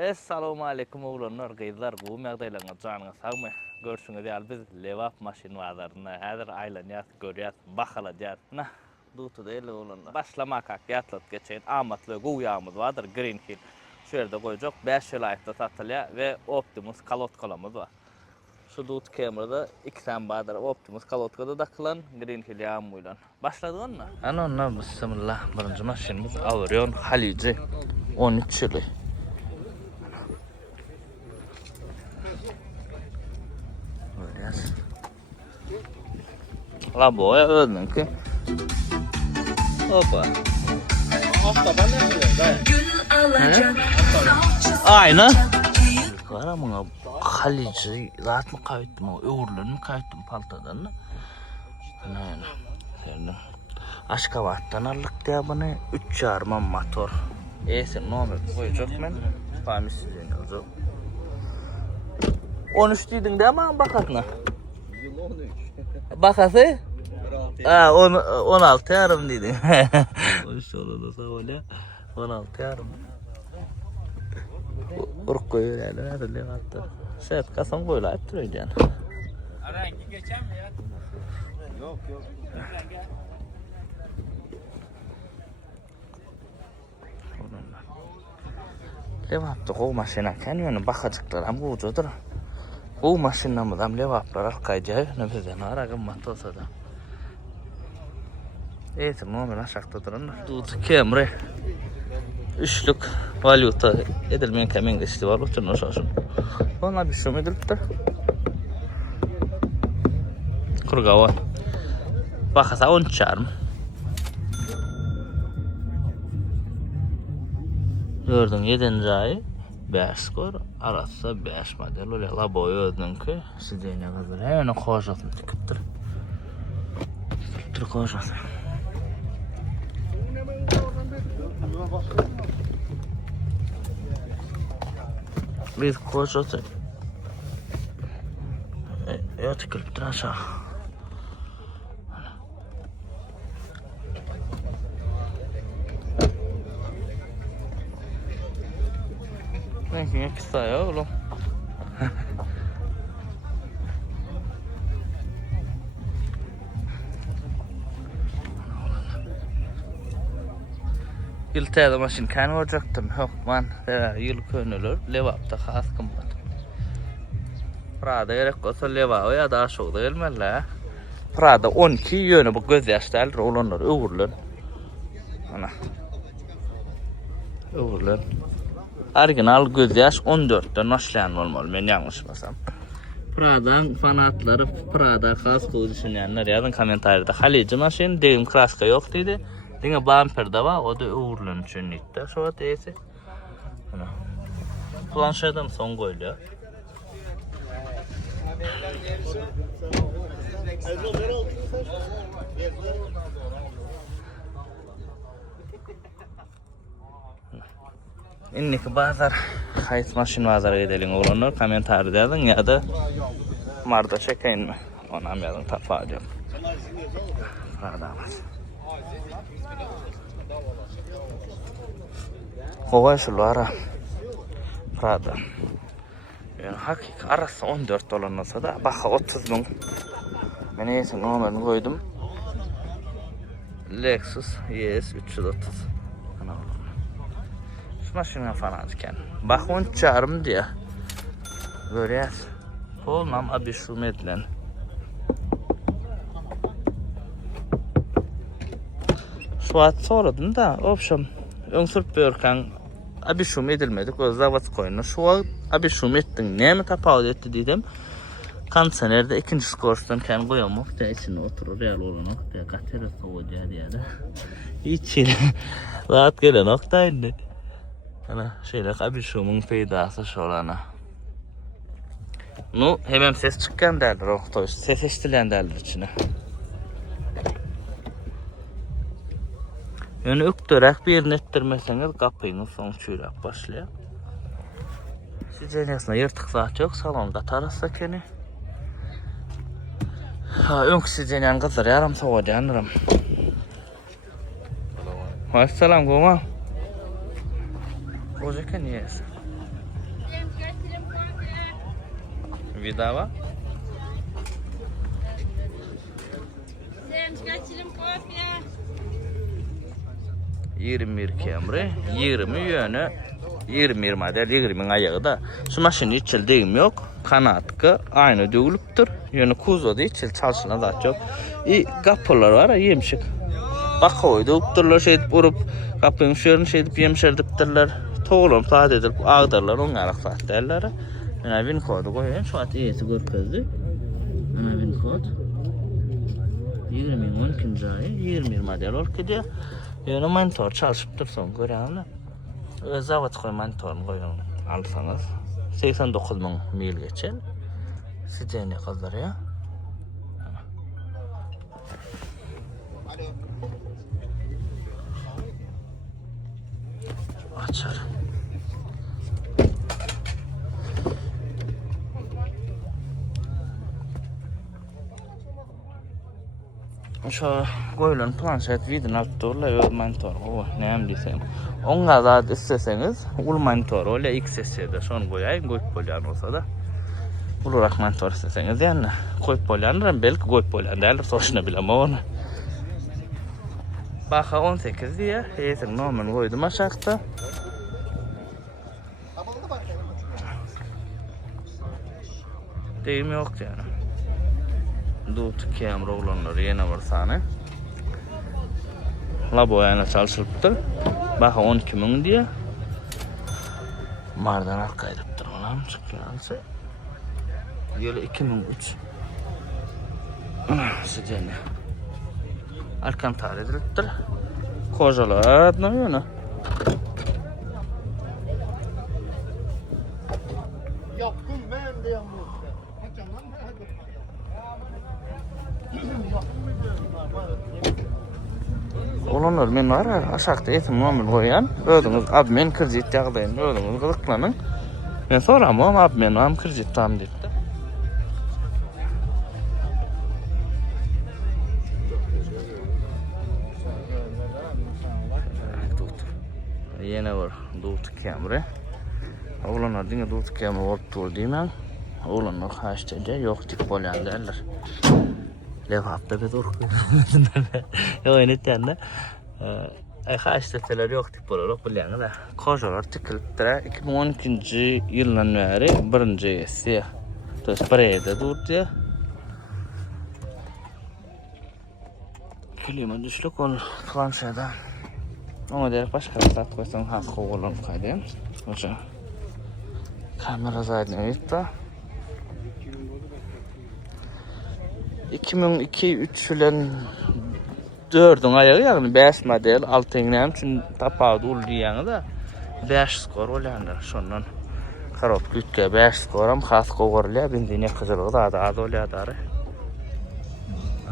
Assalamu alaykum oğlanlar, qızlar, bu məqdəylərinə canınız sağmı? Görüşünüz ýaly biz Levap maşin bazarynda häzir aýlanyýas, görýäs, bahaladýas. Nah, dutu da ele oğlanlar. Başlamak hak ýatlat geçen amatly guýamyz vardyr, Green Hill. Şu ýerde goýjak 5 ýyl aýtda satylýar we Optimus kalotkalamyz bar. Şu dut kamerada 2 tane badır Optimus kalotkada takılan Green Hill ýağmylan. Başladyň mı? Ana bismillah. Birinji maşinimiz Avrion Halice 13 ýyly. La boya öldünki. Hoppa. Ayna. Kara mı Halice zat mı kayıttım o öğürlün mü kayıttım paltadan. Yani. Senin Aşkabat'tan aldık diye bana 3 çarman motor. Esin nomer koyacak ben. Fahmi sizin yazı. 13 dedin değil mi bakatına? Yıl 13. Bakası? 16 yarım dedin. Hoş oldu sağ ol ya. 16 yarım. Uruk koyuyor yani. Nerede levattı? Şayet kasan koyla ettiriyor yani. Rengi geçen mi ya? Yok. Levaptı o maşina kanyonu bakacaklar ama ucudur. O maşinamızdan levaplar alkayacağız. Ne bizden aragın matolsa da. Eğitim nomen aşağıda duranlar. Dut kemre. Üçlük valuta edilmeyen kemen geçti var. Oturun o şaşın. Ona bir şey mi edilip de? Kurgava. Bakasa 10 çarm. Gördün 7. ayı 5 skor arası 5 model öyle la boyu ödün ki sizce ne kadar hemen koşasın tıkıptır koşasın biz koşasın tıkıptır aşağı ne kısa ya oğlum. Yıltayda maşin kan olacaktım. Yok man. Yıl könülür. Levapta khas kımbat. Prada gerek olsa leva ya da aşık değil mi la? Prada 12 yönü bu göz yaşlar olanlar öğürlün. Ana. Öğürlün. Original göz yaş 14'ten başlayan olmalı ben yanlışmasam. Prada'nın fanatları Prada kasko düşünenler yazın komentarda. Halice maşin deyim kraska yok dedi. Dine bumper da var o da uğurlun için gitti. Şu deyse. Planşeden son koyuyor. İnniki bazar kayıt maşin bazara gidelim olanlar komentarda yazın ya da marda çekeyim mi? Onam yazın tapacağım. Prada var. Kova şulara Prada. Yani hakik arası 14 dolar olsa da baka 30 bin. Ben neyse numaranı koydum. Lexus ES 330. Şu maşina falan iken. Bak 10 çarım diye. Görüyoruz. Polnam abi şu medlen. Şu at soradım da option önsürp börken abi şu edilmedik o zavat koyunu. Şu an abi şu ettin ne mi kapağı etti dedim. Kansenerde ikinci skorstan kendi koyamok da içine oturur real olarak da katera soğucağı diye de. İçine rahat gelen noktaydı. Ana şeyler abi şumun peydası şolana. Nu hemen ses çıkan derler o ses eştilen derler içine. Yani öktörek bir yerini ettirmeseniz kapıyını son çürek başlıyor. Sizce nesine yırtık zaten yok salonda tarasa keni. Ön sizce kızlar yarım soğudu yanırım. Assalam goma. Hoje que nisso? Vidava. Kaçırım kopya. 21 Camry, 20 yönü, 20 model, 20 ayağı da. Şu maşının içil deyim yok. Kanatkı aynı dögülüptür. Yönü kuzoda içil çalışına da çok. Kapılar var ya yemşik. Bak koydu, upturlar şey edip vurup, kapının şörünü şey edip yemşerdiptirler. Toğulum saat edip ağdarlar, onlara saat derler. Yani bin kodu koyayım, şu an iyisi görkezdi. Ana bin kod. 20 ayı, 20 model orkide. Yani monitör çalışıptır son görəndə. Zavod koy monitorunu koyun alsanız 89.000 mil geçer. Sizce ne kadar ya? Açar. Şu koyulan planşet vidin aktorla ve monitor o neyim desem. Onga da isteseniz ul monitor öyle XS'de son koyayım koyup polyan olsa da olarak monitor isteseniz yani koyup polyanlar belki koyup polyan derler sonuçta bilemem onu. Baka 18 diye yetin normal koydum aşağıda. Deyim yok yani. Dut Camry olanları yine var sahne. Labo yani çalışılıptır. Baka 12.000 diye. Mardan arkaydıptır olan çıkıyorsa. Yöyle 2003. Sizce ne? Arkan tarih ediliptir. Kocalar ne yana? Yaptım ben de yalnız. Olanlar men var ya aşağıda etim normal koyan. Ödünüz admin kredit yağdayın. Ödünüz kılıklanın. Ben soramam admin am kredit tam deyip de. Yine var Dut Camry. Olanlar dinle Dut Camry olup dur deymen. Olanlar haştece yok tip bolyan derler. Levapta bir dur. Öyle tane. Haşteteler yok tip olarak bolyan da. Kocalar tıkılıptıra 2012 yıldan beri birinci esi. Spreyde durdu. Klima düşlük ol planşada. Ama derek başka bir saat koysan has kovalanıp kaydayım. Hoca. Kamera zaten gitti. 2002-3 yılın 4'ün ayağı yani 5 model 6 ingnem için tapağı ul diyanı da 5 skor olanlar şondan karop gütke 5 skoram has kovarlı benzine kızılığı da adı olanlar.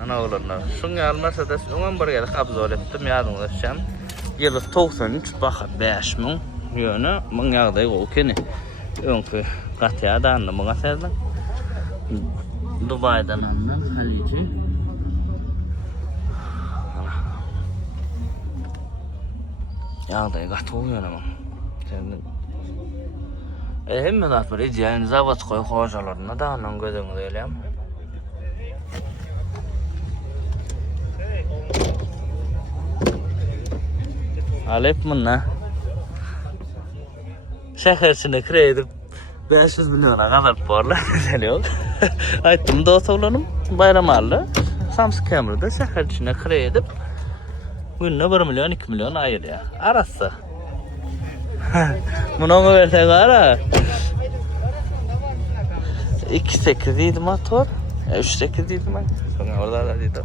Ana olanlar. Şunga almasa da onun bir gelip abzol ettim yardımlaşacağım. Yılı 93 baka 5.000 yönü mun yağday o kene. Önkü qatıya anlamı qatırdan. Dubai'dan anlam Halici. Yağday qatı oluyor ama. Hem de bir ideal zavod koy hocalarına da anlam gözünü deyiləm. Alep mı? Şehir içinde kredi 500 milyona kadar parlar mesela yok. Aytım dost oğlanım bayram aldı. Samsung Camry'da şehir içinde kredi gününe 1 milyon 2 milyon ayır ya. Arası. Bunu mu versek ara? 2.8 idi motor. 3.8 idi mi? Sonra orada da dedi.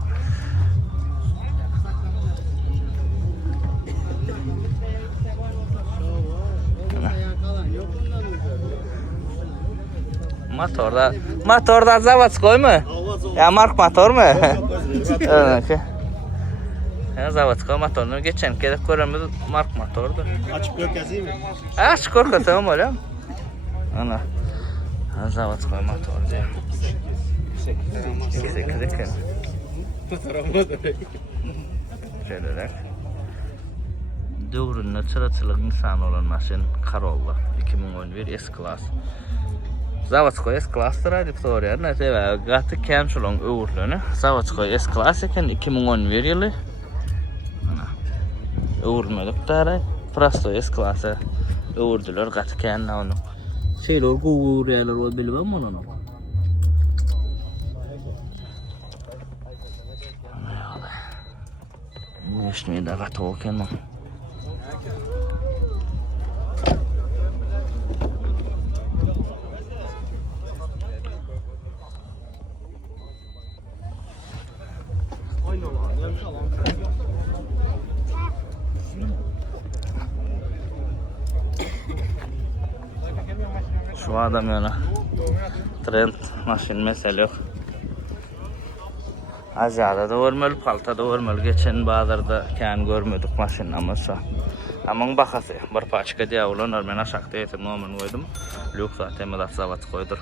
Motorda заводской mu? Ya mark motor mu? Evet. Ya заводской motorunu geçen kere göremiz mark motordu. Açık gök yazayım mı? Açık gök tamam öyle. Ana. Ha заводской motor diye. 8 Şöyle. Dövründe çıraçılık insan olan maşin Corolla 2011 S-Class. Zavatskoy S-Class'tır dip soruyor. Näse we gaty Kenşulon öwürlüni. Zavatskoy S-Class eken 2011 ýyly. Ana. Öwürmedik dara. Prosto S-Class'a öwürdüler gaty Ken'le onu. Şeyler gowurýarlar bol bilmem onu. Nişni de gaty oken. Şu adam yana trend maşin mesele yok. Azada da görmeli, paltada görmeli. Geçen bazarda kan görmedik maşin amasa. Amang bakası bir paçka diye ulanır men aşakta yetim nomen koydum. Lüksa temedat zavat koydur.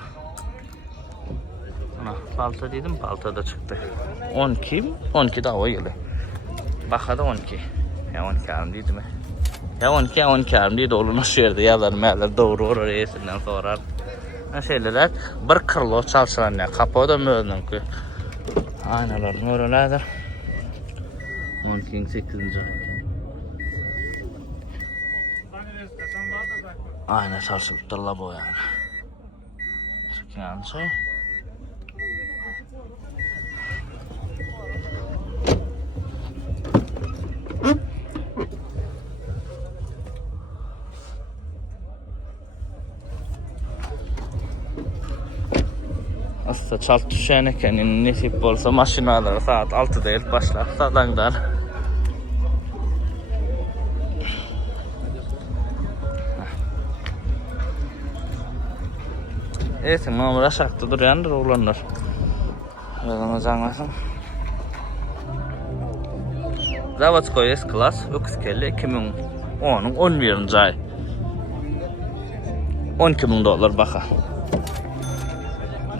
Ana palta dedim, palta da çıktı. 12 daha o yılı. Bakada 12. Ya 12 arm dedim mi? Ya 12 arm dedi oğluna şerdi yalar meğerler doğru oraya yesinden sorar. Şeyler bir kırlo çalışan ya kapı da möğünden ki. Aynalar nörelerdir. 12'nin 8. Ayna çalışıp durla bu yani. Çıkan şey. Aslında çalt düşen eken nesip olsa maşinalar saat 6'da ilk başlar. Sadanlar. Evet, numara aşağıda duruyandır oğlanlar. Yolumuz anlasın. Zavatskoy S-Class öküskeli 2010'un 11. ay. 12.000 dolar baka.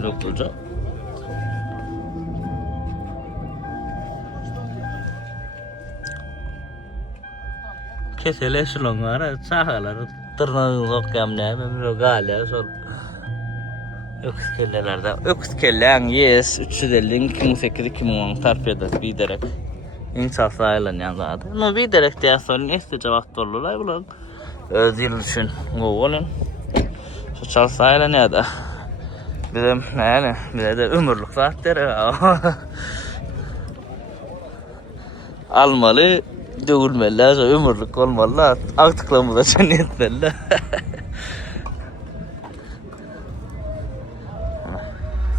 Lokluca. Kesele şulonlara çağaları tırnağı sokkam ne ben galiba sol. Öküskellerde öküskellen yes 350 2008 2010 tarpeda biderek insaf sayılan yazdı. No biderek diye sorun işte cevap doğrular bulan. Özil için olun. Şu çalışaylan ya da bizim yani bize de ömürlük saatleri almalı dövülmeli ömürlük olmalı artıklarımıza çenetmeli.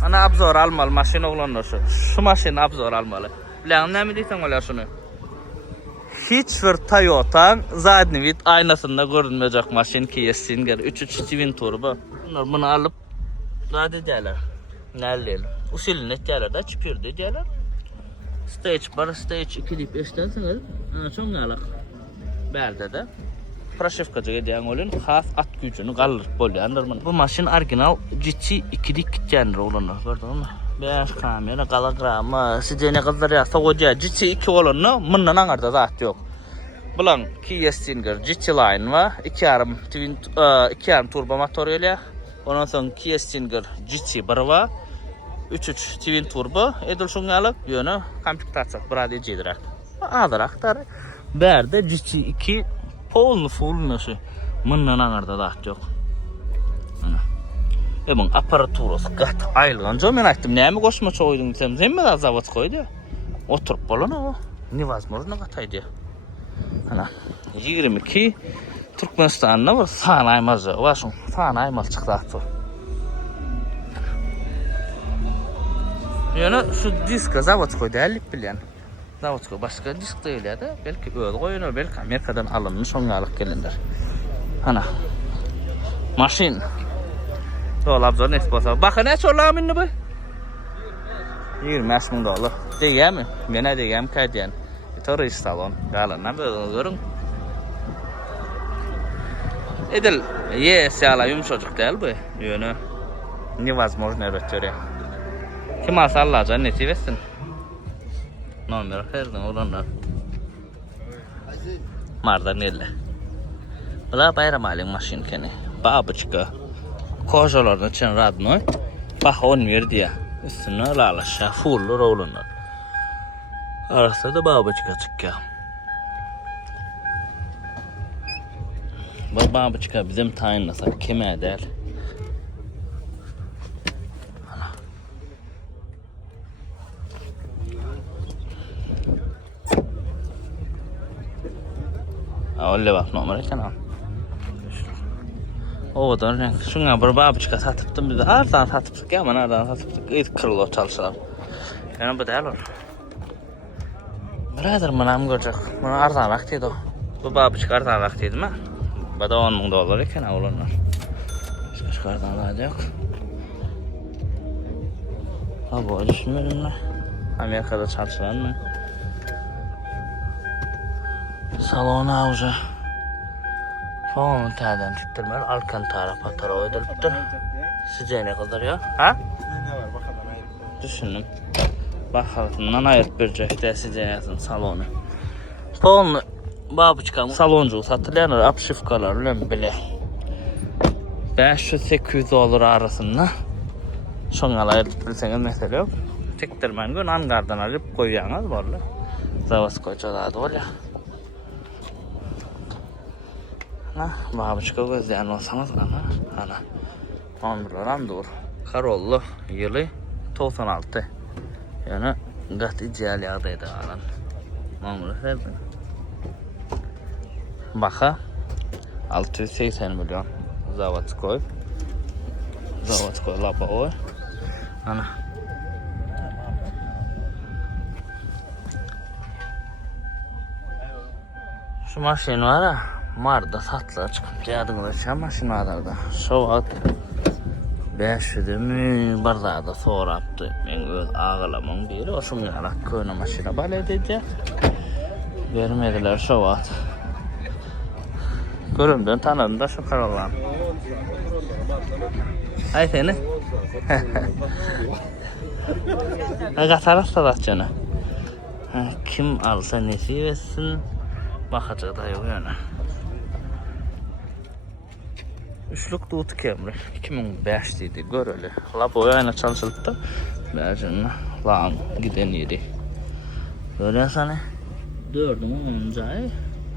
Ana abzor almalı maşin oğlanlar şu maşin abzor almalı. Bilen ne mi diysen ola şunu? Hiçbir Toyota zadnivit aynasında görünmeyecek maşin ki Singer 3.3 twin turbo. Bunlar bunu alıp zade derler. Nerede? Usulün etlerler de çıpırdı derler. Stage bar, stage 2 dip eştensin çok nalak. Berde de. Proşefkacıya diyen olun has at gücünü kaldırıp bolyanlar. Bu maşin orijinal GT 2'lik genler olanlar. Gördün mü? 5 kamera, kalagramı, sidene kadar ya soğuca GT 2 olanı bundan anarda zat yok. Bulan Kia Stinger GT line var. 2.5 turbo motoruyla. Ondan sonra Kia Stinger GT1 var. 3.3 twin turbo. Edil şungalık yönü komplektatsiya burada cedirak. Adarak da. Berde GT2 full nasıl? Bundan anarda zat yok. Ana. Bunun aparaturosu gat aylığınca men aytdım näme goşma çoýdun desem sen mi da zavod koydu? Oturup bolana o. Невозможно gataydy. Ana 22 Türkmenistan'da bir san aymaz var. Şu san aymal çıktı. Yani şu disk zavod koydu 50 bilen. Zavod koydu başka disk değil ya da belki öyle koyuyor belki Amerika'dan alınmış ongalık gelinler. Ana maşin dolabzor ne ispasa. Bakın ne sorlar minni bu? 20.000 dolar. Diyem mi? Mene diyem kaydiyen. Turist salon. Galanlar böyle görün. Edil siyala yumuşacık değil bu. Yönü. Невозможно öğretiyor. Kim alsa Allah'a neti versin. Nomer herden olanlar. Mardan elle. Bula bayram alın maşin kene. Babıçka. koşalardan için radno. Bak 10 verdi ya. Üstüne lalaşa fullur oğlunlar. Arasında da babacık açık ya. Bu babacık bizim tayinlasak kime eder? Öyle bak numara kanal. O da ne? Şuna bir babacık satıptım biz de ardan satıptık ya ama nereden satıptık? İlk kırılı çalışalım. Yani bu değil olur. Birader manam görecek. Bana ardan vaktiydi o. Bu babacık ardan vaktiydi mi? Bu da $10,000 iken oğlanlar. Başka ardan da yok. Ha bu düşünmedim mi? Amerika'da çalışılan mı? Salon avucu. Salonun tağdan tittirmeli. Alcantara patara ödülüptür. Sizce ne kadar ya? Ha? Ne var bakalım. Düşündüm. Bakalım ayırt verecek de sizce yazın salonu. Salonu babıçkan saloncu satılanlar apşifkalar öyle bile. 500-800 olur arasında. Şoňa ayırt bilseniz mesele yok. Tiktirmen gün angardan alıp koyuyanız varlı. Zavaskoyca da doğru ya. Babıçka gözleyen olsanız ana. 11'lerden dur. Karollu yılı 96. Yani gati cihali adaydı alan. Mamuru verdin. Baka 680 milyon. Zavatskoy. Zavatskoy lapa oy. Ana. Şu maşin var ya. Marda satlar çıkıp yadığında şu maşin vardı. Şu at 500'ümü bardağı sonra yaptı. Ben öz ağlamam biri. O şunu yarak köyüne maşina bal edeceğim. Vermediler şu at. Görümden tanıdım da şu kararlan. Ay seni. Kataraf da atacağına. Kim alsa nesi versin. Bakacak da yok yani. Üçlük dut kemri. 2005 dedi göreli. La boyayla çalışılıp da berjinle lan giden yeri. Böyle sana 4'ün 10. ay.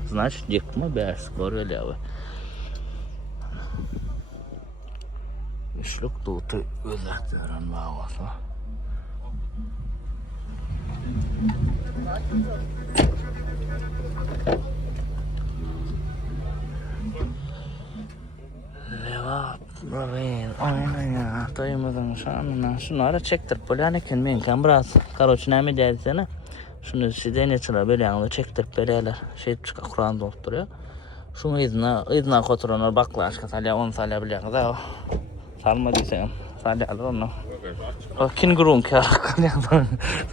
Значит, yıkma bers göreli abi. Üçlük dutu özelliklerin bağlısı. Блин, aynen dayımızın şanına şunları çektirip böyle hani men kan biraz karoç näme därsene şunu sizden geçiler böyle yanında çektirip böyleler şey çıka Kur'an doktoruyor şunu izna koturanlar bakla aşka salya 10 salya bilen da salma diysen salya alır onu o kingurun kar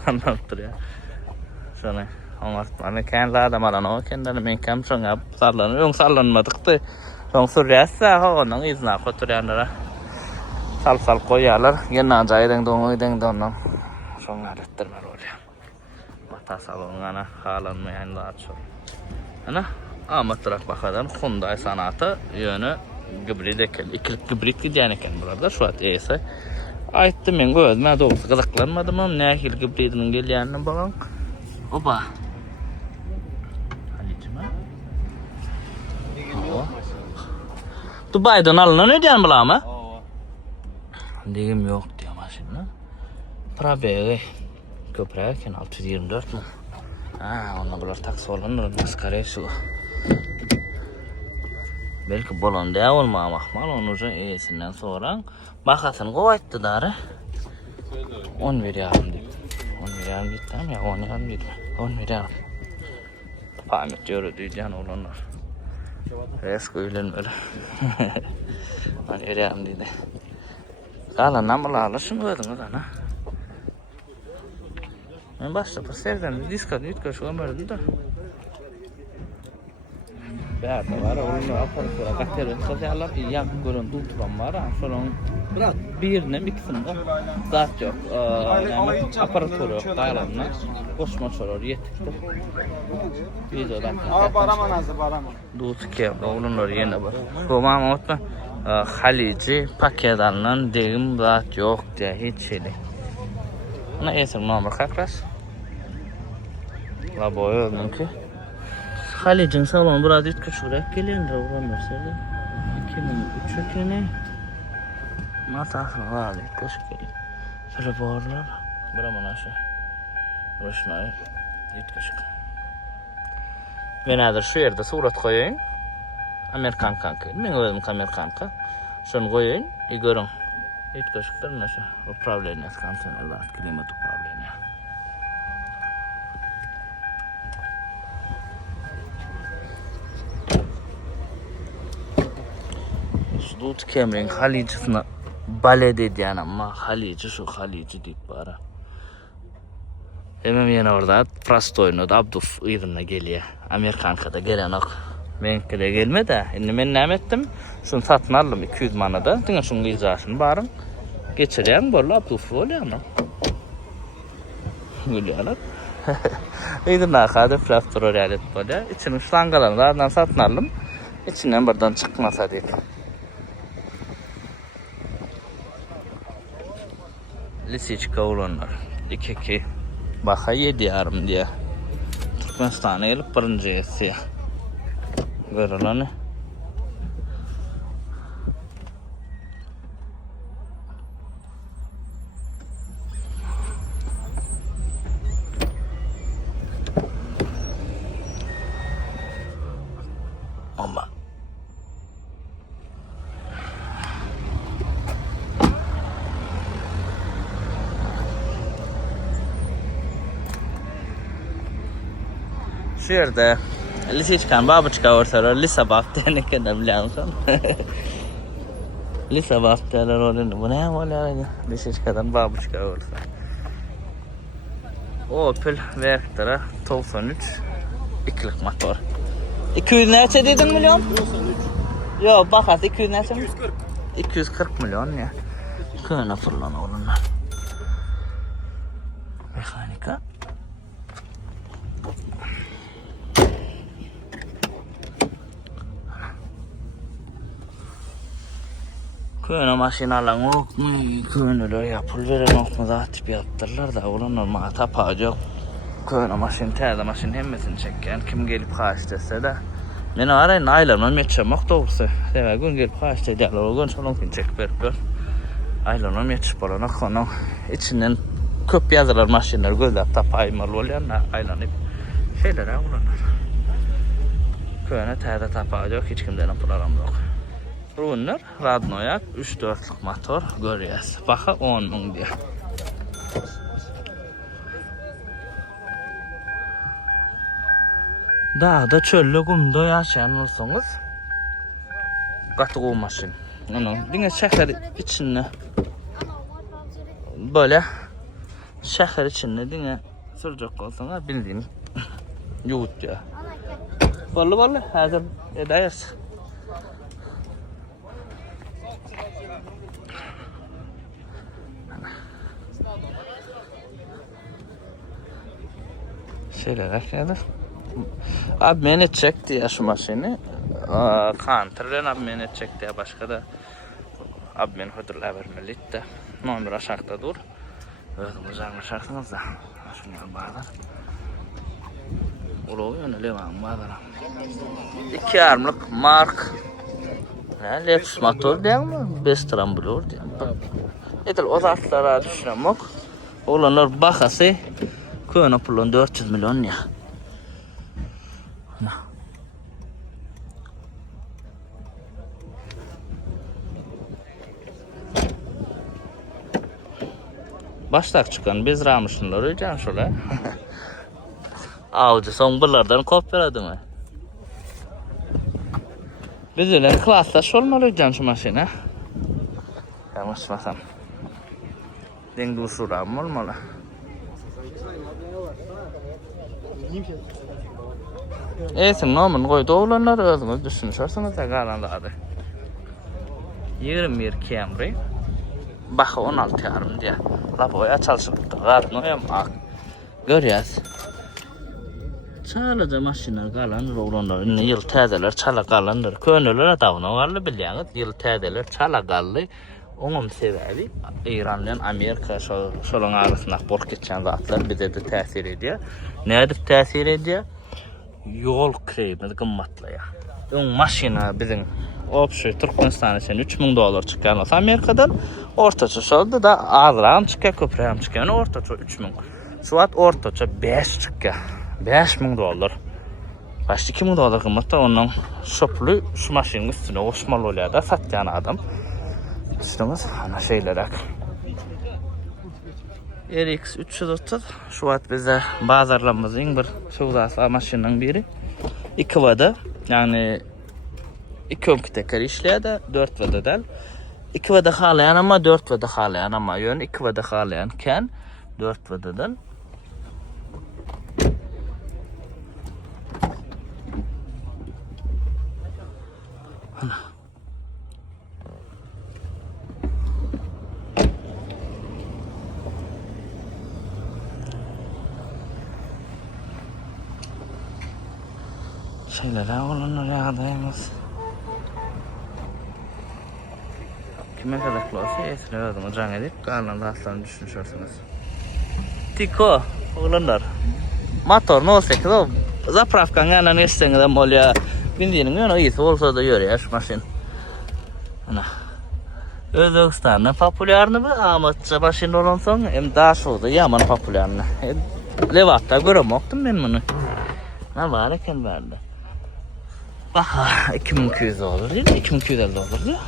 anlattır ya şuna anlatma kendi adam aran o kendini men kan şuna sallanıyor yok sallanmadık da son sürüyorsa onun izna koturanlara sal koyarlar. Yine acayden dondan. Son alettirme oluyor. Mata salonuna halanmayan daha çok. Ana amatrak bakadan Hyundai sanatı yönü gibrid ekel. İkilik gibrid gideceğiniken burada şu an iyisi. Aytdım ben gözüme doğrusu kızıklanmadım ama ne ekil gibridinin gelyenine bakın. Oba. Halicim ha? Dubai'den alınan ne diyen bula mı? Degim yok diye maşinle. Probegi köpreken 624 mu? Onda bular taksi olanlar maskare şu. Belki bolon diye olmamak mal onu iyisinden sonra bakasını koydu darı. 10 veriyorum deyip. 10 veriyorum deyip ya 10 veriyorum deyip. 10 veriyorum. Pamit diyor diyeceğin olanlar. Resko öyle. 10 veriyorum deyip. Kalan namılarla şunu ödünüz ana. Ben başta sevdim. Diska şu an böyle de. Beyaz da var. Onu aparatlara katerin sosyallar yak görün tutulan var. Sonra birinin bir kısmında zat yok. Yani aparatör yok. Dağlarına koşma sorar yetikti. Videodan. Baraman azı baraman. Dut ki oğlunlar yine var. Romam otma. Halici paket alınan deyim zat yok diye hiç şeyli. Ne esim numara kakras? La boyu mümkün. Halicin salon burada it küçük geliyor da vuramıyor seni. 2003 kene. Matafı var it küçük geliyor. Şöyle boğurlar. Bura mana şu. Burasına it küçük. Ben adır şu yerde surat koyayım. Amerikan kanka. Ben özüm Amerikanka. Şunu koyayım. Görün. İt küçükler ne şu? O problem yok. Kansenerler. Klimat problem ya. Dut kemerin Halicisine bale dedi yani ama Halici şu Halici deyip bara. Hemen yine orada Prosto oynadı. Abduf ıydımla geliyor. Amerikanka'da gelen ok. Benimki de gelme de. Şimdi ben ne ettim? Şunu satın aldım 200 manada. Dine şunun icrasını barın. Geçireyim böyle Abduf'u oluyor ama. Gülüyorlar. Iydımla kadı Prosto realet böyle. İçinin şlangalarını da aradan satın aldım. İçinden buradan çıkmasa deyip. Lisiçka olanlar. 2-2. Baka 7 yarım diye. Türkmenistan'a gelip birinci yesiye. Görülen. Ama şu yerde Lisiçkan babuçka ortada Lisa baftı ne kadar biliyor musun? Lisa baftılar orada bu ne oluyor? Lisiçkadan babuçka ortada. Opel Vectra 93 ikilik motor. 200 neçe dedin milyon? 93. Yok bakas 200 neçe mi? 240. 240 milyon ya. Köyüne fırlan oğlunlar. Mekanika. Köyüne maşinalar yok mu? Köyüneler yapılveren yok mu? Daha tip yaptırırlar da oğlunlar mata pacak. Köyüne maşin terde maşin hemmesini çekken. Kim gelip kaç dese de. Beni arayın aylarından yetişemek doğrusu. Deve gün gelip kaç dediler. O gün sonra gün çekip verip. Aylarından yetişip olana konu. İçinden köp yazılar maşinler gözler tapaymalı oluyor. Aylanıp şeyler olanlar. Köyüne terde tapacak. Hiç kimden program yok. Bunlar Radnoyak 3-4'lük motor görüyoruz. Baka 10 min diye. Dağda çöllü kumda yaşayan olsanız katı o maşin. Dine şeker içinde böyle şeker içinde dine sürecek olsanız bildiğin yoğurt ya. Vallahi hazır ederiz. Şeyler arkadaşlar. Abi beni çekti ya şu maşini. Kantrlen abi beni çekti ya başka da. Abi beni hıdırla vermeli de. Numara aşağıda dur. Özümüz anlaşarsınız da. Şunlar bağlar. Ulu yönü levan bağlar. 2 yarımlık mark. Lexus motor değil mi? 5 trambulur diye. Etel o zatlara düşünemek. Olanlar bakası. Köyüne pulun 400 milyon ya. Baştak çıkan biz ramışınlar öyle şöyle. Avcı son buralardan kopyaladı mı? Biz öyle klaslaş olmalı şu maşine. Yanlışmasam. Dengli usuram olmalı. Esim nomun koydu oğlanlar özünüz düşünürsünüz de qalandadı. 21 Camry. Baxa 16 yarım diye. La boya çalışıp da noyam ak. Görüyoruz. Çalaca maşinlar galanır oğlanlar. Indi yıl täzeler çala galanır. Könüler adamına garly bilýäňiz. Yıl täzeler çala gally. Oňam sebäbi İran bilen Amerika şolaň arasynda bolup geçen zatlar bize de täsir edýär. Nädip täsir edýär? Yol kiremi gymmatlaýar. Öň maşina biziň opşy Türkmenistan üçin $3000 çykan bolsa Amerikadan ortaça şolda da azram çyka köpräm çykan ortaça 3000. Şu wagt ortaça 5 çyka. $5000. Başta $2000 gymmatda onuň şoply şu maşynyň üstüne oşmaly bolýar da satýan adam. Düşünüz, ana şeylerek. RX 330 şu wagt bize bazarlamamızın bir şowdasy maşynyň biri. 2 vada, yani 2 öňki teker işleýär, 4 vada däl. 2 vada halayan ama 4 vada halayan ama ýöne 2 vada halayan ken 4 vadadan. Şeyler olanlar ýagdaýymyz. Kime kadar klası esine verdim hocam edip karnında aslan düşünürsünüz. Tiko oğlanlar. Motor no sekdo. Zapravkan yana nestenge de molya. Bindiğinin yana iyi olsa da yürüyor şu maşin. Ana. Özbekistan'da popülerni mi? Amatça maşin olan son hem daha şoda yaman popülerni. Levatta göremoktum ben bunu. Ne var eken verdi. Bak 2200 olur değil mi? 2250 olur değil mi?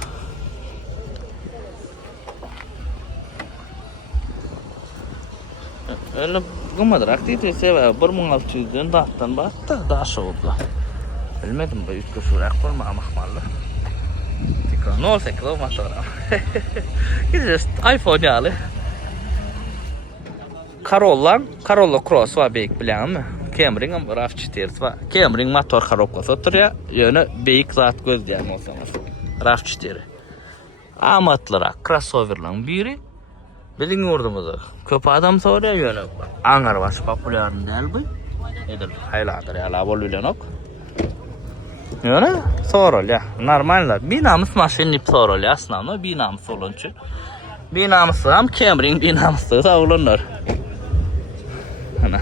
Öyle gımmadır. Aktivitesi var. 1600'den dağıttan baktı. Daha şoğudla. Bilmedim bu 3 kuş uğrak olma amakmalı. Tiko. Ne olsa ki o motora. Gideceğiz. iPhone yalı. Corolla Cross var beyik bilen mi? Camry'nin RAV4 var. Camry'nin motor karokkası oturuyor. Yönü beyik zat gözleyen olsanız. RAV4. Amatlara crossover'ın biri. Bilin yurdumuzda. Köp adam soruyor yönü. Ankara başı popülerin değil bu. Edil hayladır ya la bol bilen ok. Yönü sorul ya. Normaller. Binamız maşinip sorul ya aslında. Binamız olun için. Binamız ham Camry'nin binamız da olunur. Ana.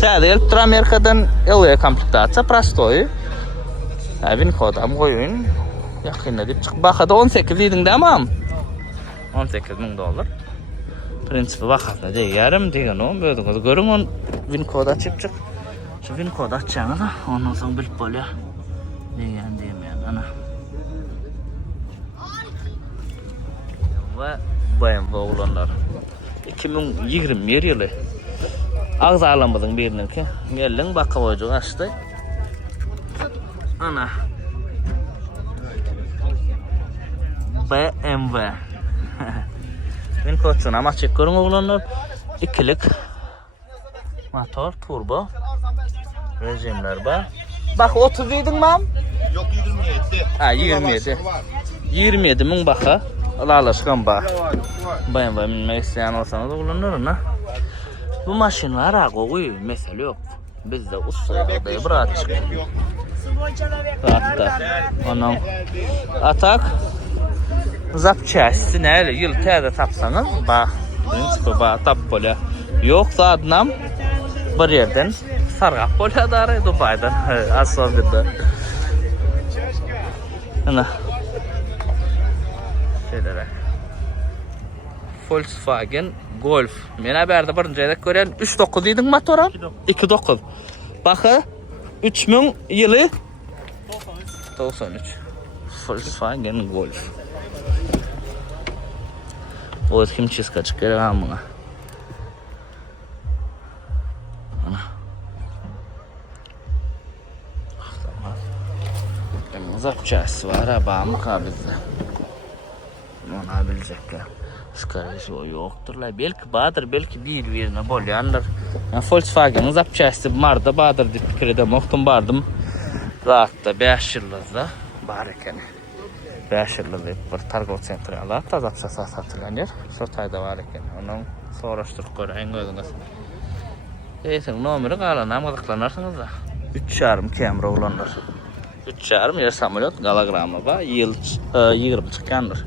Sadece Amerika'dan elde komplektatsiya prostoy. Abin kodam koyun. Yakında dip çık. Bakada 18 idin demem. $18,000. Prinsipi vakatda yarım degen o. Böyle görün on win kod açıp çık. Şu win kod açacağını da ondan sonra bilip bolýar. Degen diýmeýän ana. Ve BMW oğlanlar. 2021 ýyly. Agzalamyzyň biriniki. Gelin bakaboýjy açdy. Ana. BMW. Ben koçun ama çek görün oğlanlar. İkilik motor, turbo rejimler var. Bak 30 idin mam? Yok 27. Ha 27. 27 min baka. Alaşkan bak. BMW minmek isteyen olsanız oğlanlar ona. Bu maşinler agoy mesele yok. Bizde usta da bırak çık. Rahatta. Onun atak zapçası näle ýyl täze tapsaňyz, ba, prinsipi ba tap bolýar. Ýoksa adnam bir ýerden sargap bolýar dary Dubaydan, aslında. Ana. Şeýlere. Volkswagen Golf. Mena berde birinji ýerde gören 3.9 diýdiň motora? 2.9. Baha 3000 ýyly 93. Volkswagen Golf. Вот химчистка чекерама. Zapçası var arabam kabizde. Ona bilecekler. Sıkarısı o yoktur la. Belki badır, belki değil birine bolyanlar. Volkswagen'ın zapçası marda badır dip kredi moktum bardım. Rahatta 5 yıllızda bar ekeni. 5 yıllık bir targov sentri alat da zapçası satılan yer. Şu tayda var eken. Onun soraştırıp göreyim gözünüz. Eýsem nomeri galanam gyzyklanarsyňyz da. 3,5 kamera olanlar. 3,5 yer samolyot gologramma ba ýyl 20 çykýandyr.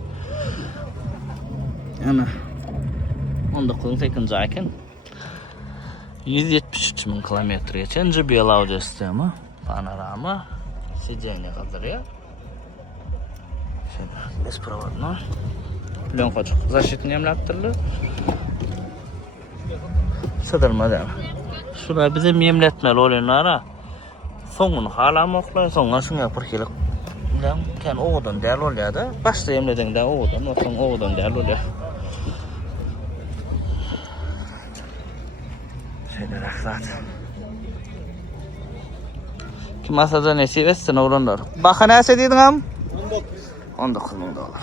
Ana 19-njy eken. 173 000 kilometre geçen JBL audio sistemi, panorama, сиденье hazır ya. Şöyle беспроводно. Plyonka açık. Защитный emlakdyrly. Sıdırma da. Şuna bize memletmeli olanlara. Soňuny halamoklar, soňa şuňa yapyr kelip. Bilen ken oğudan däl bolýar da. Başda emledende oğudan, soň oğudan däl bolýar. Şöyle rahat. Kim asada nesip etsin oğlanlar. Baxa näse diýdiň am? 19 000 dolar.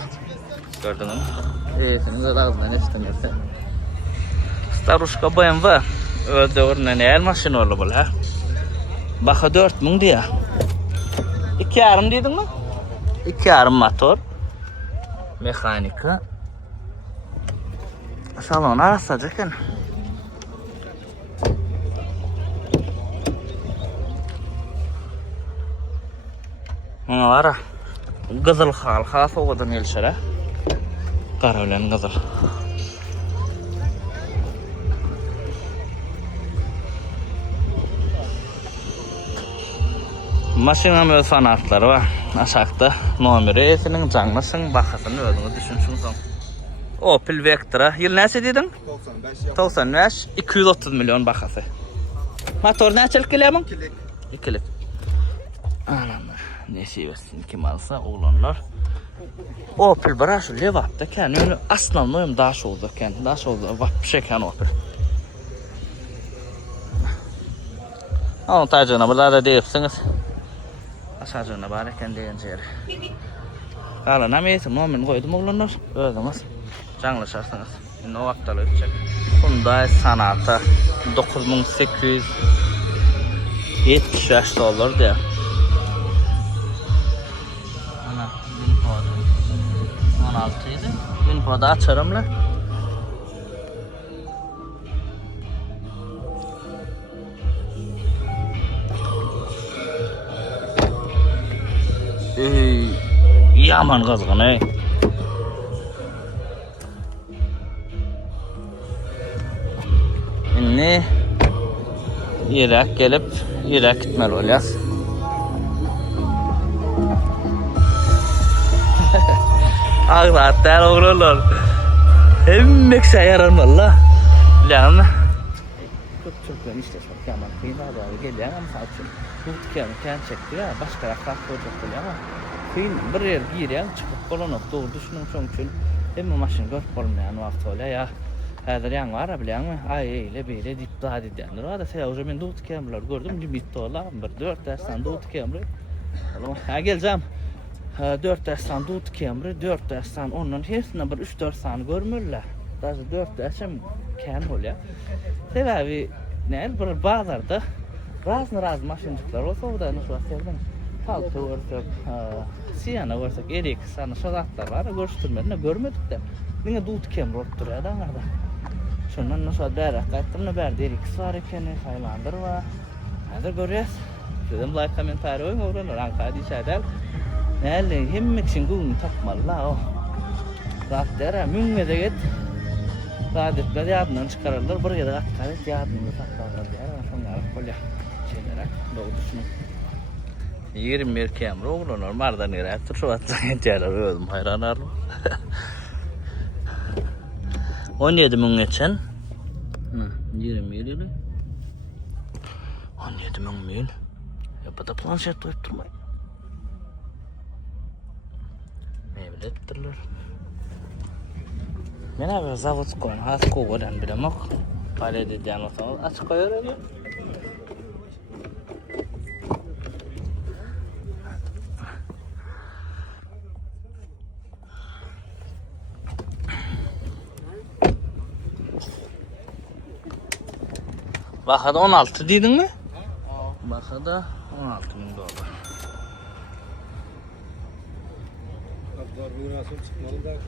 Gördüňiz mi? Eýsiniz ağzyndan eşitmese. Starushka BMW öz döwrüne näl maşyna bolar bol ha? Baxa 4 000 diýär. 2,5 diýdiňmi? 2,5 motor. Mehanika. Salon arasajak eken. Ana ara. Gyzyl halka soğudan gelşer ha. Qara bilen gyzyl. Maşynam öz sanatlary bar. Aşakda nomeri esiniň jaňlasyň bahasyny özüňiz düşünşiň soň. Opel Vectra ýyl näçe diýdiň? 95 230 milyon bahasy. Motor näçelik gelýärmiň? 2'lik. Anam. Nesip etsin kim alsa oğlanlar. Opel bara şu levapda ken öňe asnalnoýum daş oldu ken. Daş oldu wapşekan Opel. Onu taýjyna burada da diýipsiňiz. Aşagyna bar eken diýen yer. Galan ameýetim nomen goýdum oğlanlar. Özüňiz jaňlaşarsyňyz. Indi o wagtda ötjek. Hyundai Sonata 9870 dolar diýär. Ana Winpoda 16 idi. Winpoda açarımla. Yaman kızgın ey. Inni Irak gelip Irak gitmeli olyas. Ağlat der oğlanlar. Hemmek sayaran valla. Bilen mi? Çok işte çok yaman kıyma da geliyor ama saçım. Tutken çekti ya başka rakam koyacak ama kıyın bir yer giriyor çıkıp kolonok doğru düşünün çünkü hem maşın görüp olmayan vakti oluyor ya. Häzir ýaňy var bilen mi? Ay eýle beýle diýip daha diýenler. Wada seýle men dut kemler gördüm limit dolar bir 4 dersten dut kemler. Ha geljem. 4 dersten dut kemler 4 dersten onun hepsine bir 3-4 sany görmürler. Daha 4 dersem ken bolýar. Sebebi näl bir bazarda raz maşynçyklar bolsa o da näşe sebden palto görüp siyana görüp erik sana şolatlar var görüşdürmedine görmedik de. Niňe dut kemler oturýar da ňarda. Şondan näşe därak gaýtdym berdi erik var ekeni haýlandyr wa. Häzir görýäs. Şeýle like kommentary oýun ogranlar anka diýşäder. Näle hemmek şin gün tapmalla o. Zatlera müňe git. Sadetler ýadyndan çykararlar, bir ýere gatkaret ýadynda saklarlar diýär. Şonlar bolýar. Şeýlerek dogduşyny. 20 kamera oglanlar mardan ýeräpdir şu wagtda ýeler özüm haýranarlym. 17 000 geçen. 20 yıl. 17 000 mil. Ya bu da planşet koyup durmay. Mevlettirler. Mena bir zavod koyun. Has kovadan bilemok. Pale dediğin olsanız açık koyar öyle. Bakada 16 diýdiň mi? Bakada 16 000 dolar.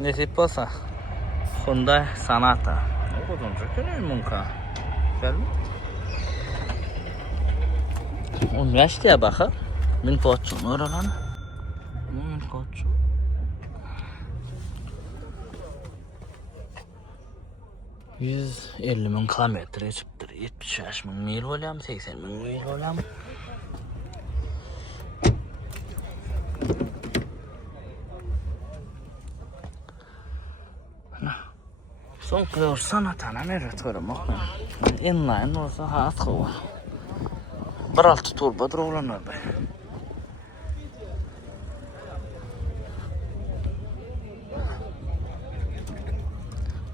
Nesip bolsa Hyundai Sonata. O uzunca köne mümkün. Gelmi? Üniversiteye bakar. Min koçun oralan. Min koçun. $150,000 kilometre çıktır. 75,000 mil olam, 80,000 mil olam. Son kadar sanatana meret vermek. Inline olsa hat kova. Bir altı turbadır olanlar da.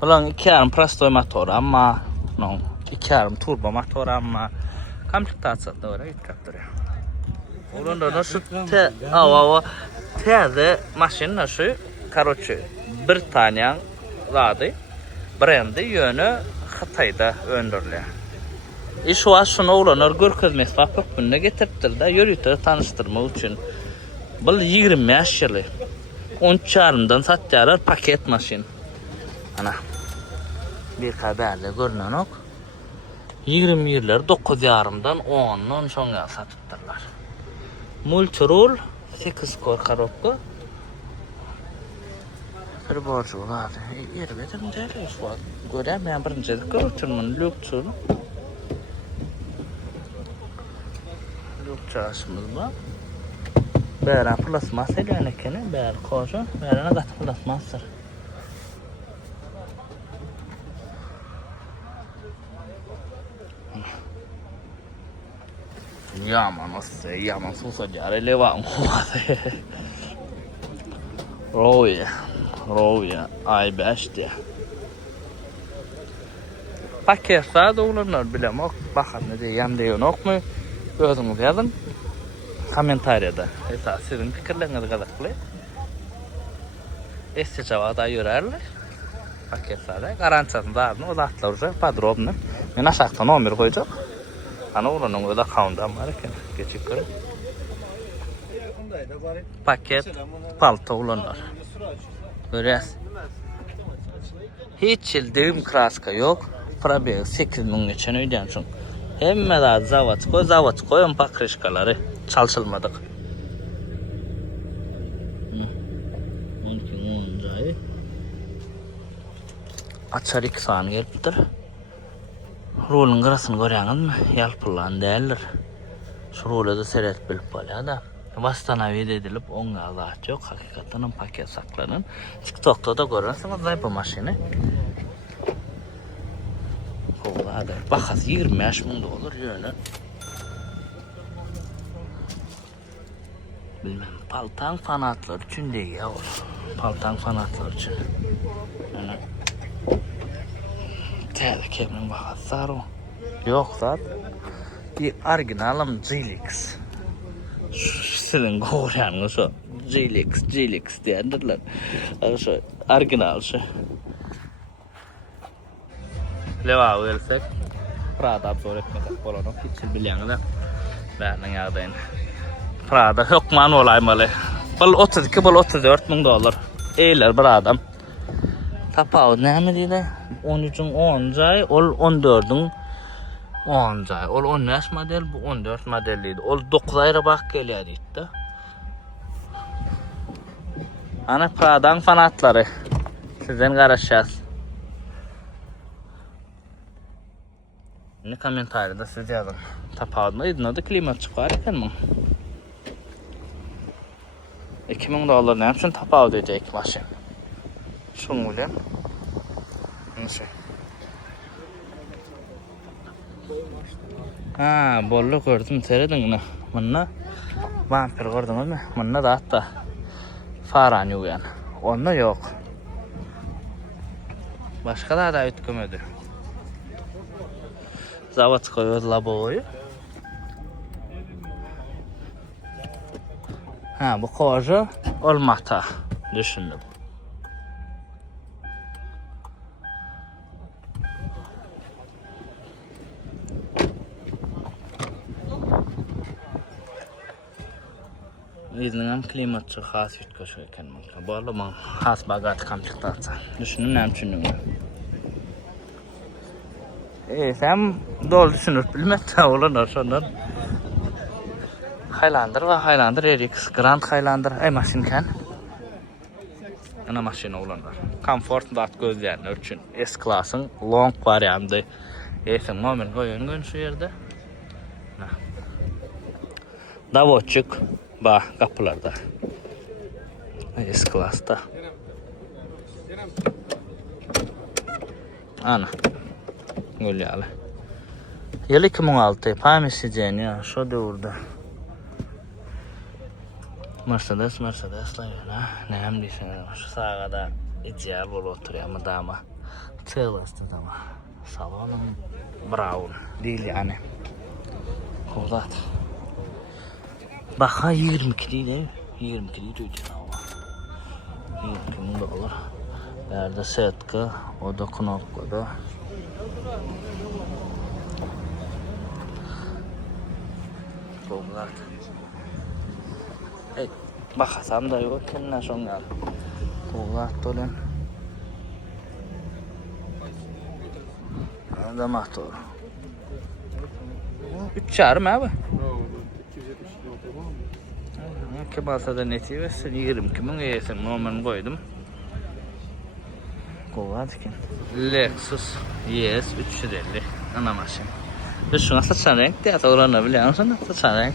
Ulan 2,5 Presto motor ama no 2,5 turbo motor ama komplektatsiya da var itkaptır. Ulan da şu tede maşinna şu karoçu bir tane vardı. Brendi yönü Xitayda öndürülüyor. Şu an şunu olanlar görkezmek vakıf gününe getirttir de yürütü tanıştırmak için. Bu 20 yaşlı 13,5'dan sattılar paket maşin. Ana bir haberle görünen ok 20 yıllar 9,5'dan 10'dan sonra sattılar. Multirol 8 kor karokku bir borcu var. Yerbedim derler şu an. Görem ben birinci de görüntümün lüktür. Lüktür aşımız var. Bären plasmas elenekeni, bär koşu, bärene gat plasmastır. Yaman olsa, yaman susa cari levam kovası. Roya, ay 5 diye. Paketler de olanlar bilemek. Bakın ne diyen diyor yok mu? Özünüz yazın. Komentariyada. Sizin fikirleriniz kazaklı. Cevada yürərlər. Paketlərdə garantiyasını da o zatlar уже подробно. Men aşağıda nomer koyacaq. Ana oranın o da account'am var ekan. Geçip görün. Paket palto olanlar. Görüyoruz. Hiç ildiğim kraska yok. Probel 8,000 geçen ödeyem şun. Hemme da zavod koyun pakrışkaları çalışılmadık. Açar 2 saniye gelipdir. Rolun qırasını görüyorsunuz mu? Yalpılan değerler. Şu rolu da seret bilip oluyor da. Vastanavi edilip onga daha çok hakikaten paket saklanın. TikTok'ta da görürsünüz da bu maşini. Kovladı. Bakas 25,000 dolar yönü. Bilmem. Paltan fanatlar için değil ya. Paltan fanatlar için. Yani. Tehlikeminin bakaslar o. Yok zaten. Bir orijinalım G-Lix. Sizin koğuyanınız o. G-Lix diyendirler. Şu orijinal şu. Leva versek. Prada absor etmesek bolanok. Hiç bilyanı da. Beğenin yağdayın. Prada yok man olaymalı. Bıl 32, bıl 34,000 dolar. Eyler bir adam. Tapağı ne mi dedi? 13'ün 10 ay, ol 14'ün 10 ay. Ol 15 model, bu 14 modelliydi. Ol 9 ayra bak geliyordu işte. Ana Prada'nın fanatları. Sizden karışacağız. Ne komentarda siz yazın. Tapağında idinadı klimat çıkar eken mi? 2,000 dolar ne yapsın tapağı diyecek maşin. Şunu ulan. Nasıl? Ha, bollu gördüm seyredin ne? Bununla vampir gördünüz mü? Bununla da hatta faran yok yani. Onda yok. Başka da ütkömedi. Zavod koyuyor laboyu. Ha, bu koca olmata düşündüm. İzlenen klimatçı xas yutkaşı ekenman. Bu arada xas bagat komplektatsiya. Düşünün ne düşündüm. Sen doğru düşünür bilmezsen olanlar sondan. Highlander ve Highlander RX Grand Highlander ay maşinken. Ana maşina olanlar. Komfort dat gözleyenler üçün S-Class'ın long variantı. Esin moment koyun şu yerde. Davotçuk ba kapılarda. S-Class'ta. Ana. Gülyalı. Yıl 2016 pamisiceğin ya şu durda. Mercedes la yana. Ne hem değilsin şu sağda ideal bol oturuyor ama dama. Tığlastı dama. Salonun brown değil yani. Kovdat. Baka 22 değil 22 değil ama. 22 dolar. Yerde setka, o da knopka da. Kovdat. Bakasam da yok kendine şongal. Kovdat dolan. Da motor. 3.5 abi. Kebasada neti ve 22 bin yesin normal koydum. Kovadkin. Lexus ES 350 ana maşin. Biz şuna saçan renk diye oranı biliyor musun? Saçan renk.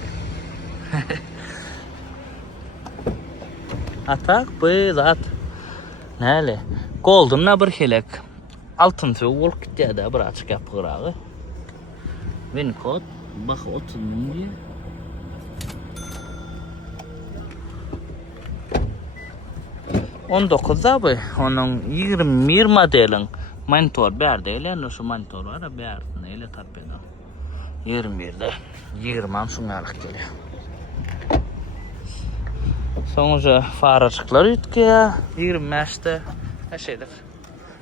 Atak bu zat. Neli? Golden'la bir helek. Altın tüy volk diye de bir açık yapırağı. Win kod bak 30 bin diye. On 19 abi, onun 21 modelin monitor berdeyle, yani şu monitor var ya berdine ile tapıyla. 21'de 20'an sunarlık geliyor. Sonuca far açıkları yutkuya, 25'te her şeydir.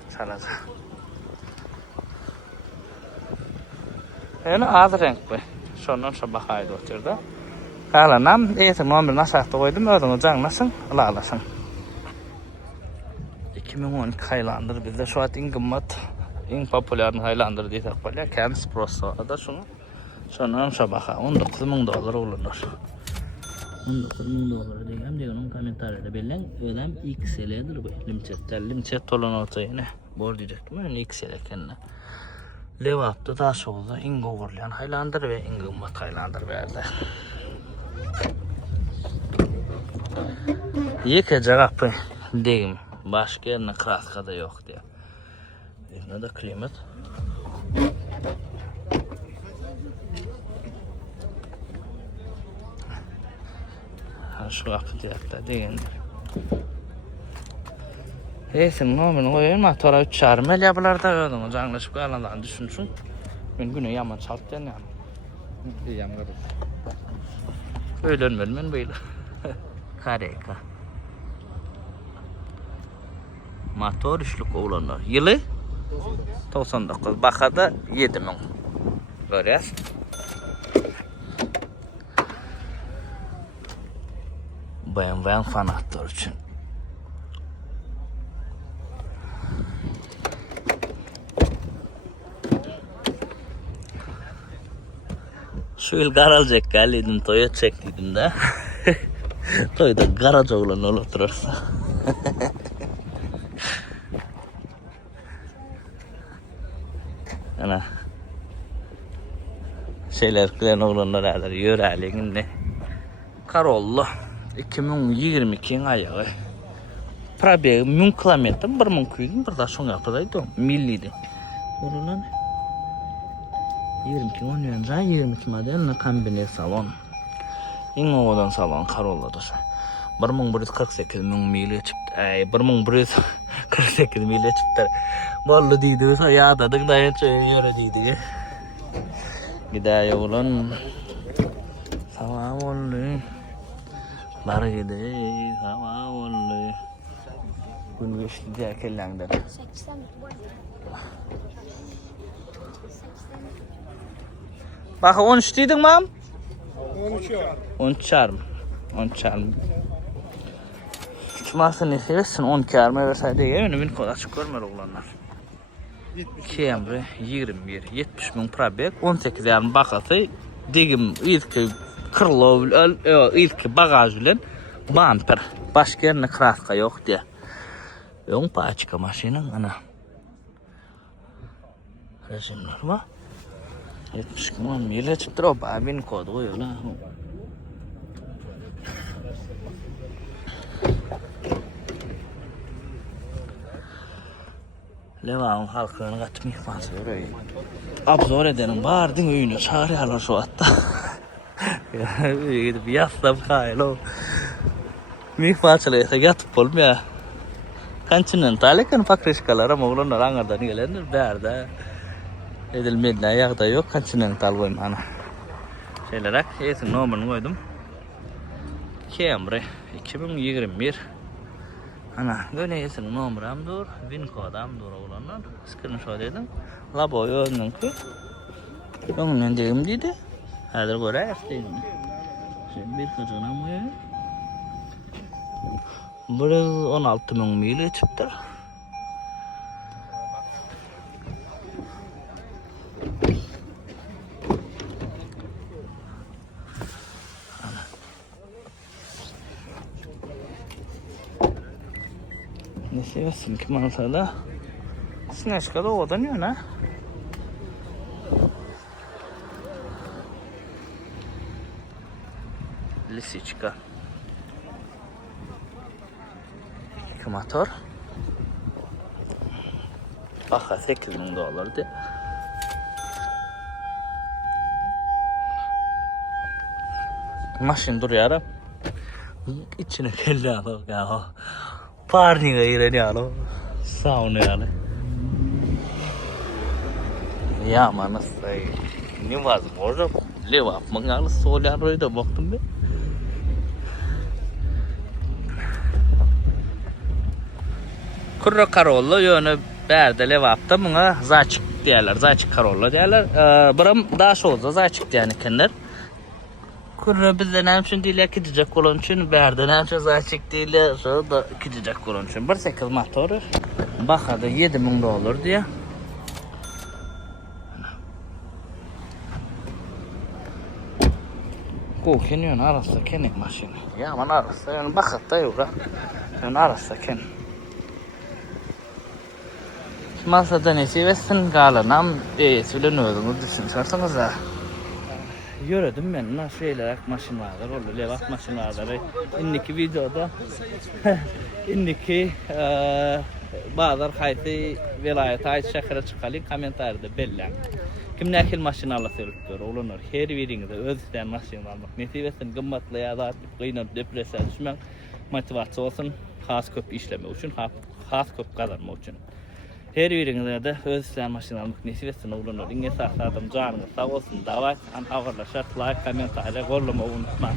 Saladı. Yani az renk bu. Şundan şu bakaydı oturdu. Kalanam, eğitim номерini aşağıda koydum, ödünü canlasın, alasın. 2012 Highlander bizde şu an en kımmet, en popüler Highlander diye takılıyor. Camps Pro'su da şunu. Şundan şu baka 19 bin dolar olurlar. 19 bin dolar diyeyim de onun komentarıyla belirlen ödem XL'dir bu. Limcet olan orta yine. Bor diyecektim yani XL kendine. Levap'ta daha solda en overlayan Highlander ve en kımmet Highlander verdi. Yıkacak apı diyeyim. Başka yerine kraska da yok diye. Yerine de klimat. Şu kapı direkte değil. Esin nomen koyayım motora 3.5 mil yapılarda ödüm. Canlaşıp kalandan düşünsün. Ben günü yaman çalttın yani. Diyeceğim kardeşim. Öyle ölmedim ben böyle. Kareka. Motor üçlük olanlar. Yılı 99. Bakada 7 bin. Görüyoruz. BMW fanatlar için. Şu yıl garaj çekkeliydim, toya çekliydim de. Toyda garaj oğlan oturursa. Ana. Şeyler kılan oğlanlar eder, yöreliğin ne? Corolla 2022'nin ayağı. Probeg 1000 kilometre, 1000 küydüm, bir daha son yapıdaydı, milliydi. Oralan 22 10 22 modelin kombine salon. En oğlan salon Corolla'da. 1148 bin mili çıktı. 1148 mili çıktı. Bollu deydi, ya da dayan yöre deydi. Gidiyor oğlan. Tamam oldu. Bar gidiyor, tamam oldu. Gün geçti diye kellenden. Bak 13 deydin mi? 13 çarm. 13 çarm. Çıkmazsa ne seversin 10 çarmı verseydi ya benim kod açık görmer oğlanlar. Camry 21 70 bin probek 18 yarım bakatı digim ilk kırlov ilk bagaj bilen bumper. Başka yerine kraska yok diye. Ön paçka maşının ana. Resimler var. 70 milyon mil çıktı o babin kodu koyuyor la. Levan halkını katmayı fazla öyle. Abzor edenin bağırdın öyünü çağırıyorlar şu hatta. Gidip yatsam kaylo. Mihfaçalaysa yatıp olmuyor. Continental kan fakrişkalar ama olanlar angardan gelenler berde edilmediğine ayakta yok. Continental koyayım ana. Şeylerak esin numarını koydum. Camry 2021. Ana böyle esin numaram dur. Win kodam dur olanlar. Screenshot edim. Labo yönün ki. Onun deyim dedi. Hadi göre yaptım. Şimdi bir kazanam koyayım. Burası 16 milyon mil çıktı. Ne seviyorsun ki manzarada? Sinaşkada odanıyor ne? Lisiçka. Motor. Baka 8 bin dolardı. Maşin duruyor. İçine kelli alır ya. Parniga ireni alır. Sauna alır. Ya manasay. Ne var orada? Leva mangalı solar da baktım ben. Kurra Corolla yönü berde levapta buna zaçık diyorlar. Zaçık Corolla diyorlar. Buram daha şolda zaçık diyeni kendiler. Kurra bizden hem için değil gidecek olan için berde hem için zaçık değil da gidecek olan için. 1.8 motoru. Bakada 7 bin dolar diye. Koken yön arası kenek maşini. Ya man arası yani bakatta yok. Yön arası ken. Masada ne seversin galanam söyle ne olduğunu düşünürseniz ha. Yürüdüm ben nasıl şeyler maşin vardır orada levak maşin vardır. İndiki videoda indiki bazı hayati velayet ait şehre çıkalı komentarda belli. Kim nakil maşin alasılıktır olanlar her birinde özden maşin almak netivesin gımmatlı ya da kıyınıp depresyon düşmek motivasyon olsun has köp işleme için has köp kazanmak için. Her birinde de özden maşin almak netivesin olanlar inge sağladım canını sağ olsun davet an ağırlaşar like komentarla gollama unutma.